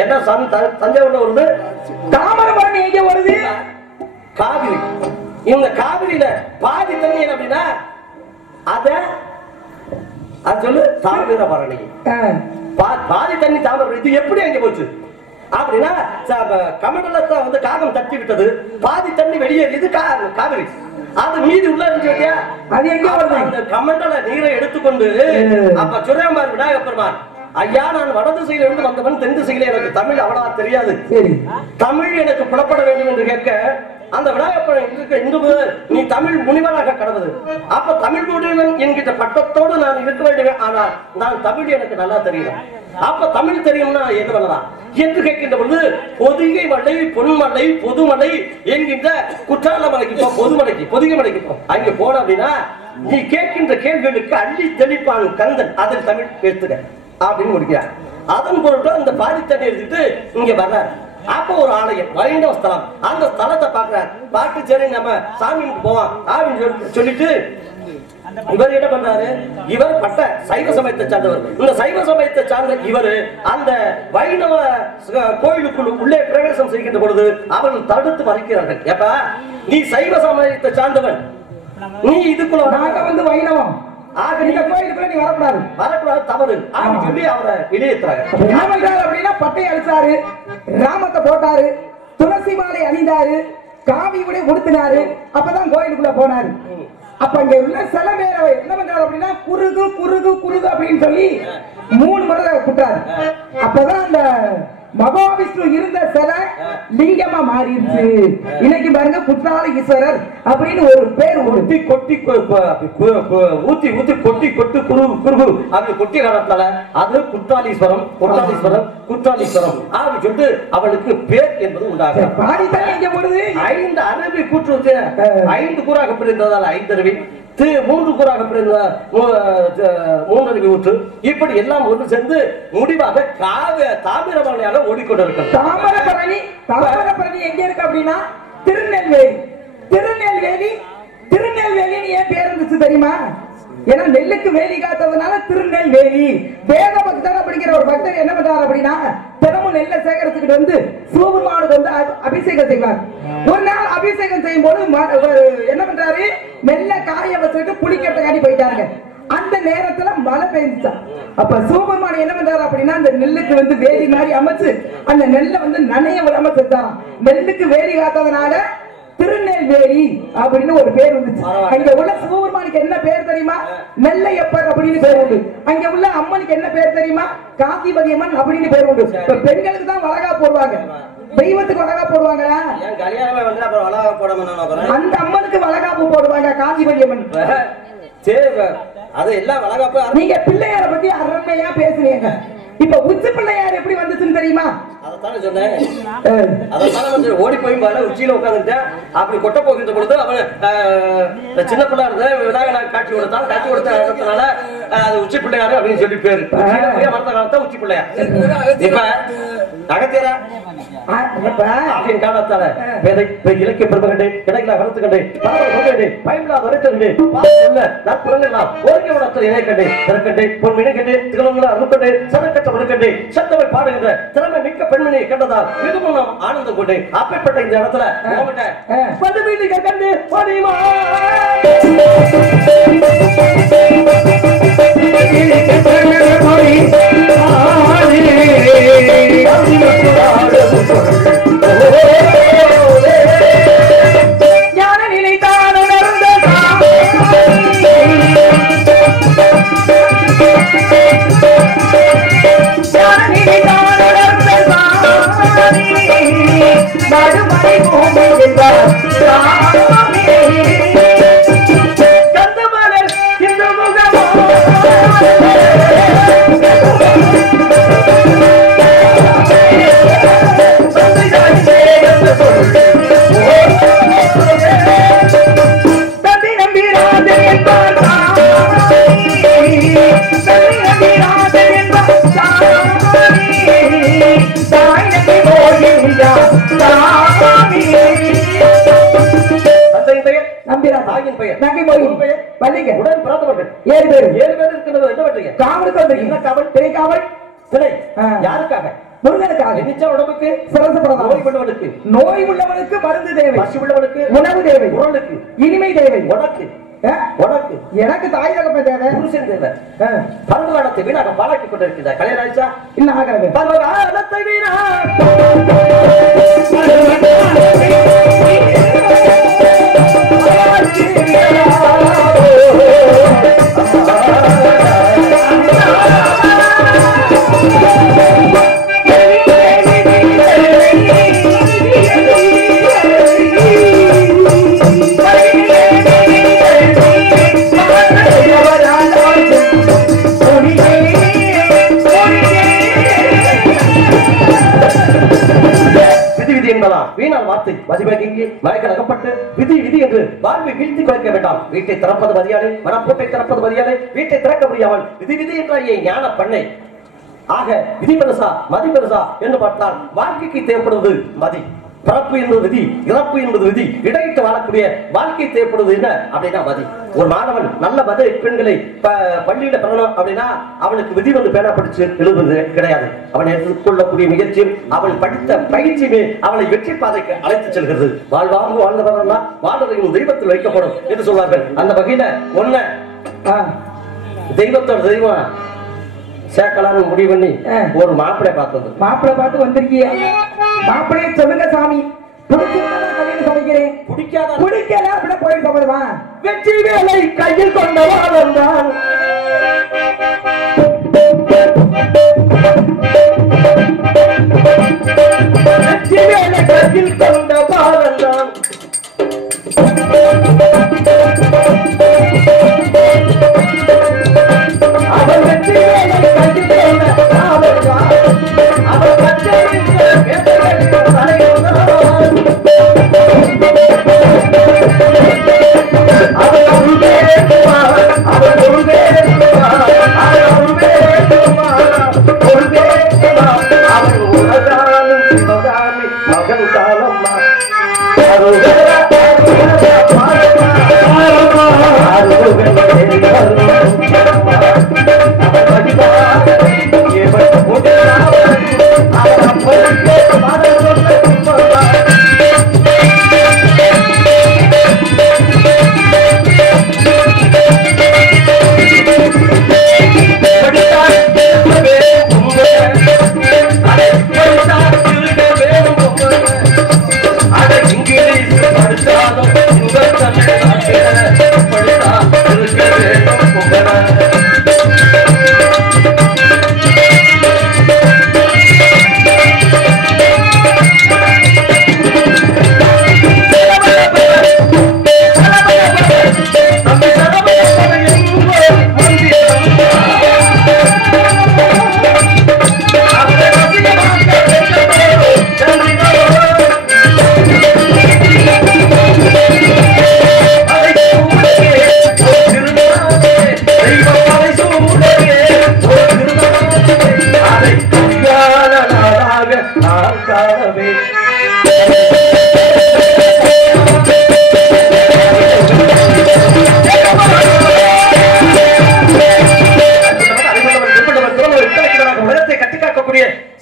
ஏன்னா தஞ்சாவூர்ல வருது தாமிரபரணி எங்க வருது? காவிரி. இந்த காவிரியில பாதி தண்ணி என்ன அப்படின்னா அது சொல்லு தாமிரபரணி. பாதி தண்ணி தாமிரபரணி. இது எப்படி அங்க போச்சு அப்படின்னா கமண்டலத்தை வந்து காகம் தட்டி விட்டது, பாதி தண்ணி வெளியேறியது காவிரி. அது மீதி உள்ள இருந்து வைத்தியா அது எங்க வருது? அந்த கமெண்டல நீரை எடுத்துக்கொண்டு அப்ப சுரேமார் விநாயகப் பெருமான், ஐயா நான் வட திசையில இருந்து வந்தவன், தென் திசையில எனக்கு தமிழ் அவ்வளவா தெரியாது, சரி தமிழ் எனக்கு புலப்பட வேண்டும் என்று கேட்க அந்த விநாயகப்பன் இன்று முதல் நீ தமிழ் முனிவராக கடவுது. அப்ப தமிழ் முனிவன் என்கிற பட்டத்தோடு நான் இருக்க வேண்டும். ஆனால் நான் தமிழ் எனக்கு நல்லா தெரியல. அப்ப தமிழ் தெரியும்னா எது பண்ணலாம் என்று கேட்கின்ற பொழுது பொதிகை மலை, பொன்மலை, பொதுமலை என்கின்ற குற்றால மலைக்கு போ, பொதுமலைக்கு, பொதிகை மலைக்கு போ. அங்க போன அப்படின்னா நீ கேட்கின்ற கேள்விகளுக்கு அள்ளி தெளிப்பான் கந்தன், அதில் தமிழ் பேசுக அப்படின்னு முடிக்கிறார். அதன் பொருட்டு அந்த பாதி தண்ணி எடுத்துட்டு இங்க வர்றாரு. அப்ப ஒரு ஆலயம், வைணவ ஸ்தலம், அந்த ஸ்தலத்தை பாக்குறாரு. பார்த்து சரி நம்ம சாமிக்கு போவோம் அப்படின்னு சொல்லிட்டு இவர் என்ன பண்றாரு, இவர் பட்ட சைவ சமயத்தை சார்ந்தவர். இந்த சைவ சமயத்தை சார்ந்த இவர் அந்த வைணவ கோயிலுக்குள் உள்ளே பிரவேசம் செய்கின்ற பொழுது அவர்கள் தடுத்து மறைக்கிறார்கள். எப்ப நீ சைவ சமயத்தை சார்ந்தவன், நீ இதுக்குள்ள நாங்க வந்து வைணவம், ஆக நீங்க கோயிலுக்குள்ள நீ வரக்கூடாது, வரக்கூடாது, தவறு அப்படின்னு சொல்லி அவரை வெளியேற்றுறாங்க. என்ன பண்றாரு அப்படின்னா பட்டை அழிச்சாரு, ராமத்தை போட்டாரு, துளசி மாலை அணிந்தாரு, காவி உடை உடுத்தினாரு, அப்பதான் கோயிலுக்குள்ள போனாரு. அப்ப அங்க உள்ள சில பேரை என்ன பண்றாரு அப்படின்னா குருகு குருகு குருகு அப்படின்னு சொல்லி 3 முறை குட்டாரு. அப்பதான் அந்த மகாவிஷ்ணு இருந்த சிலை லிங்கமா மாறிடுச்சு. இன்னைக்கு பாருங்க குற்றால ஈஸ்வரர் அப்படின்னு ஒரு பேர் ஊத்தி கொட்டி ஊத்தி ஊத்தி கொட்டி கொட்டு குரு குரு அப்படி கொட்டிய காலத்தால அது குற்றாலீஸ்வரம், குற்றாலீஸ்வரம், குற்றாலீஸ்வரம் அப்படி சொல்லிட்டு அவளுக்கு பேர் என்பது உண்டாகும். பாடி தான் இங்க போடுது. 5 அருவி கூற்று 5 கூறாக பிரிந்ததால் 5 அருவி, 3 கூறாக பிரிந்த 3 அருவி ஊற்று, இப்படி எல்லாம் ஒன்று சேர்ந்து முடிவாக தாமிரபரணியாக ஓடிக்கொண்டிருக்கிறது. தாமிரபரணி எங்க இருக்கு அப்படின்னா திருநெல்வேலி. திருநெல்வேலின்னு ஏன் பேர் இருந்துச்சு தெரியுமா? ஏன்னா நெல்லுக்கு வேலி காத்ததுனால திருநெல்வேலி. வேத பக்தர் அப்படிங்கிற ஒரு பக்தர் என்ன பண்றாரு அப்படின்னா தினமும் நெல்லை சேகரிச்சுக்கிட்டு வந்து சிவபெருமானுக்கு வந்து அபிஷேகம் செய்வார். ஒரு நாள் அபிஷேகம் செய்யும் போது என்ன பண்றாரு, நெல்லை காய வச்சுட்டு புளிக்கட்டக்காண்டி போயிட்டாருங்க. அந்த நேரத்துல மழை பெய்ஞ்சுச்சா. அப்ப சிவபெருமான் என்ன பண்றாரு அப்படின்னா அந்த நெல்லுக்கு வந்து வேலி மாதிரி அமைச்சு அந்த நெல்லை வந்து நனைய விடாம செஞ்சாராம். நெல்லுக்கு வேலி காத்ததுனால திருநெல்வேலி அப்படின்னு ஒரு பேர் வந்துச்சு. அங்க உள்ள சிவபெருமானுக்கு என்ன பேர் தெரியுமா? நெல்லையப்பர் அப்படின்னு பேர் உண்டு. அங்க உள்ள அம்மனுக்கு என்ன பேர் தெரியுமா? காந்திபதி அம்மன் அப்படின்னு பேர் உண்டு. இப்ப பெண்களுக்கு தான் வளகா போடுவாங்க, தெய்வத்துக்கு வளகா போடுவாங்களா? அந்த அம்மனுக்கு வளகாப்பு போடுவாங்க, காந்திபதி அம்மன். நீங்க பிள்ளையார பத்தி அருமையா பேசுறீங்க. இப்ப உச்சி பிள்ளையார் எப்படி வந்துச்சுன்னு தெரியுமா? அதான் சொன்னேன். அதான் ஓடி போய் உச்சியில உட்காந்துட்டேன். அப்படி கொட்ட போகின்ற பொழுது அவன் சின்ன பிள்ளை இருந்த விநாயகர் காட்சி கொடுத்தான். காட்சி கொடுத்த இடத்தினால அது உச்சி பிள்ளையாரு அப்படின்னு சொல்லி பேரு. மறந்த காலத்தை உச்சி பிள்ளையார். இப்ப நகத்தேரா அப்படின்னு காலத்தால இலக்கிய பெருமகண்டே கிடைக்கல கருத்து கண்டே பயமில்லாத உரைத்தே நற்புறங்கள்லாம் ஓரிக்கை இணை கண்டே திறக்கண்டே பொன்மினை கண்டே திகழங்களா அருக்கண்டே சதக்கட்ட உருக்கண்டே சத்தமை பாடுகின்ற திறமை மிக்க பெண்மணியை கண்டதால் மிகவும் நாம் ஆனந்தம் கொண்டே அப்பேற்பட்ட இந்த இடத்துல படுவீதிக கண்டு பணிமா ஞான நிலைத்தான் உணர்ந்த மறுமலை போகின்றார் கந்தமலர் இந்த முகமோ தந்தை நம்பிராஜன் என்பார் தந்தை நம்பிராஜன் என்பார் தாய் நம்பி போகின்றார் தாயின் பெயர் நம்பி போய் பள்ளிங்க உடன் பிறந்தவர்கள் 7 பேர். 7 பேர் இருக்கிறது. என்ன பண்றீங்க? காவலுக்கு வந்திருக்கீங்க. காவல் திரை காவல் திரை யாருக்காக? முருகனுக்காக. நிச்சய உடம்புக்கு சிறந்த பிரதானம். நோய் உள்ளவனுக்கு, நோய் உள்ளவனுக்கு மருந்து தேவை, பசி உள்ளவனுக்கு உணவு தேவை, உடலுக்கு இனிமை தேவை, உனக்கு உனக்கு எனக்கு தாய் தகப்பன் தேவை, புருஷன் தேவை. பருவகாலத்தை வீணாக பாராட்டிக் கொண்டிருக்கிறார். கல்யாணம் ஆயிடுச்சா? இன்னும் ஆகிறது. பருவகாலத்தை வீணா என்பதாம் வீணால் வார்த்தை மதிமகிங்கி மயக்கடக்கப்பட்டு விதி விதி என்று வாழ்வை வீழ்த்தி குறைக்க வேண்டாம். வீட்டை திறப்பது மதியாலே, மனப்பூட்டை திறப்பது மதியாலே, வீட்டை திறக்க முடியாமல் விதி விதி என்ற ஞான பண்ணை. ஆக விதி பெருசா மதி பெருசா என்று பார்த்தால் வாழ்க்கைக்கு தேவைப்படுவது மதி. பிறப்பு என்பது விதி, இறப்பு என்பது விதி, இடையிட்டு வாழக்கூடிய வாழ்க்கை தேவைப்படுவது என்ன அப்படின்னா மதி. ஒரு மாணவன் நல்ல மத பெண்களை பள்ளியில பெறணும் அப்படின்னா அவனுக்கு விதி வந்து பேனா படிச்சு எழுதுவது கிடையாது. அவன் எடுத்துக்கொள்ளக்கூடிய முயற்சியும் அவன் படித்த பயிற்சியுமே அவனை வெற்றி பாதைக்கு அழைத்து செல்கிறது. வாழ்வாங்க வாழ்ந்தவரெல்லாம் வாழ்வதையும் தெய்வத்தில் வைக்கப்படும் என்று சொல்வார்கள். அந்த வகையில ஒன்ன தெய்வத்தோட தெய்வம் சேர்க்கலாம்னு முடிவு பண்ணி ஒரு மாப்பிள்ளை பார்த்து வந்திருக்கிய மாப்பிள்ளைய சொல்லுங்க சாமி. பிடிக்கல அப்படின்னா போயிட்டு சம்மதமா? வெற்றி வேலை கையில் கொண்டவா வந்தான், வெற்றி வேலை கையில் கொண்டவா வந்தான், அவன் வெற்றி வேலை கையில் கொண்டவா வந்தான், அவன் பச்சை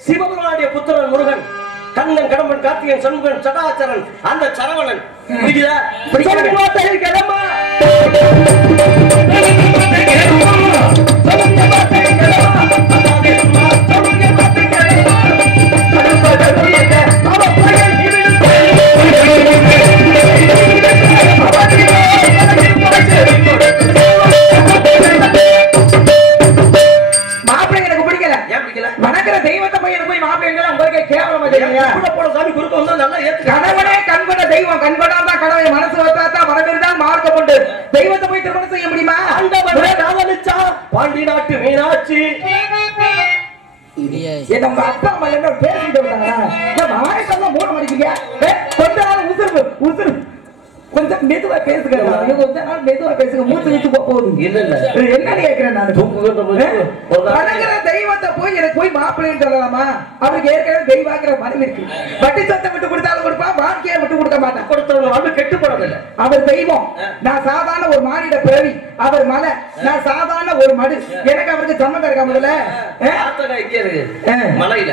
சிவபெருமானுடைய புத்திரன் முருகன், கண்ணன், கடம்பன், கார்த்திகன், சண்முகன், சடாச்சரன், அந்த சரவணன். கணவனே கண்கொண்ட தெய்வம், கண்கொண்டாதான் கடவுளை மனசு வச்சாதான் மனமிருந்தால் மார்க்கம் உண்டு. தெய்வத்தை போய் திருமணம் செய்ய முடியுமா? பாண்டி நாட்டு மீனாட்சி என்ன உங்க அப்பா அம்மா என்ன பேசிட்டு வந்தாங்க? மூணு மணிக்கு கொஞ்ச நாள் உசுறு உசுறு கொஞ்சம் மெதுவா பேசுங்க, கொஞ்ச நாள் மெதுவா பேசுங்க, மூச்சு விட்டு போகுது. என்ன கேட்கிறேன் நான், தெய்வத்தை போய் எனக்கு போய் மாப்பிள்ளைன்னு சொல்லலாமா? அவருக்கு ஏற்கனவே தெய்வாங்கிற மனம் இருக்கு. வட்டி சொத்தை விட்டு கொடுத்தாலும் கொடுப்பான், வாழ்க்கையை விட்டு கொடுக்க மாட்டான். கொடுத்தவங்க கெட்டு போறதில்லை. அவர் தெய்வம், நான் சாதாரண ஒரு மானிட பிறவி. அவர் மலை, நான் சாதாரண ஒரு மடு. எனக்கு அவருக்கு சம்மந்தம் இருக்கா? முதல்ல மலையில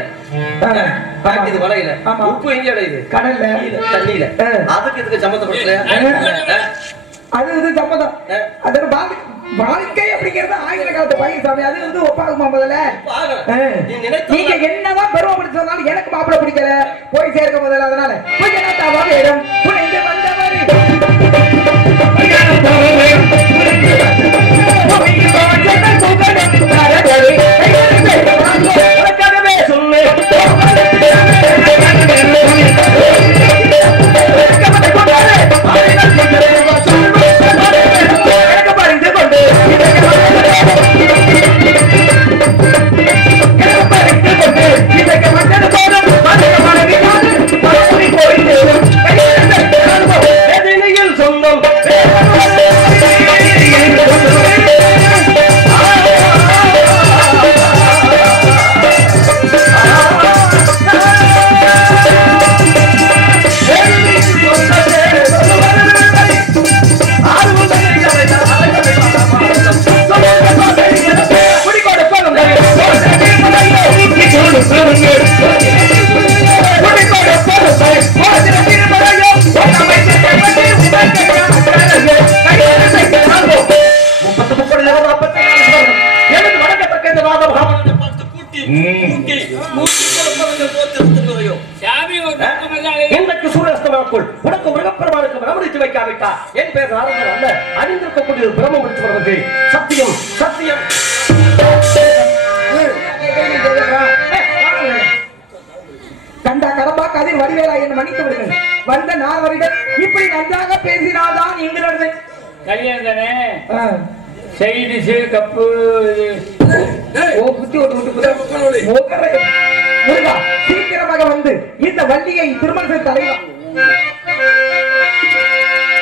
மலையில உப்பு எங்க அடையுது? கடல்ல, தண்ணியில. அதுக்கு இதுக்கு சம்மந்தப்படுத்தல. அது இது சம்மதம். அது வாழ்க்கை அப்படிங்கிறது ஆங்கில காலத்து பையன் சாமி. அது வந்து ஒப்பாகுமா? முதல்ல நீங்க என்னதான் பெருமைப்படுத்தி சொன்னாலும் எனக்கு மாப்பிள்ளை பிடிக்கல, போய் சேர்க்க முதல்ல. அதனால இடம் புனைந்து வந்தவர் இன்றைக்கு சூரியஸ்தமனக்குள் உனக்கு மிருகப்பெருமானுக்கு விளம்பரித்து வைக்காவிட்டா என் பேர் நாரதன் அல்ல அறிந்திருக்கக்கூடிய பிரம்ம முடித்து வருவது சத்தியம் சத்தியம். கண்டா கடம்பா கதிர் வடிவேலா என்று மன்னித்து விடுங்கள். வந்த நால்வரிடம் இப்படி நன்றாக பேசினால்தான் எங்களது கல்யாணம் தானே. சைடிஸ் கப்பு முருகா சீக்கிரமாக வந்து இந்த வள்ளியை திருமண தலைவா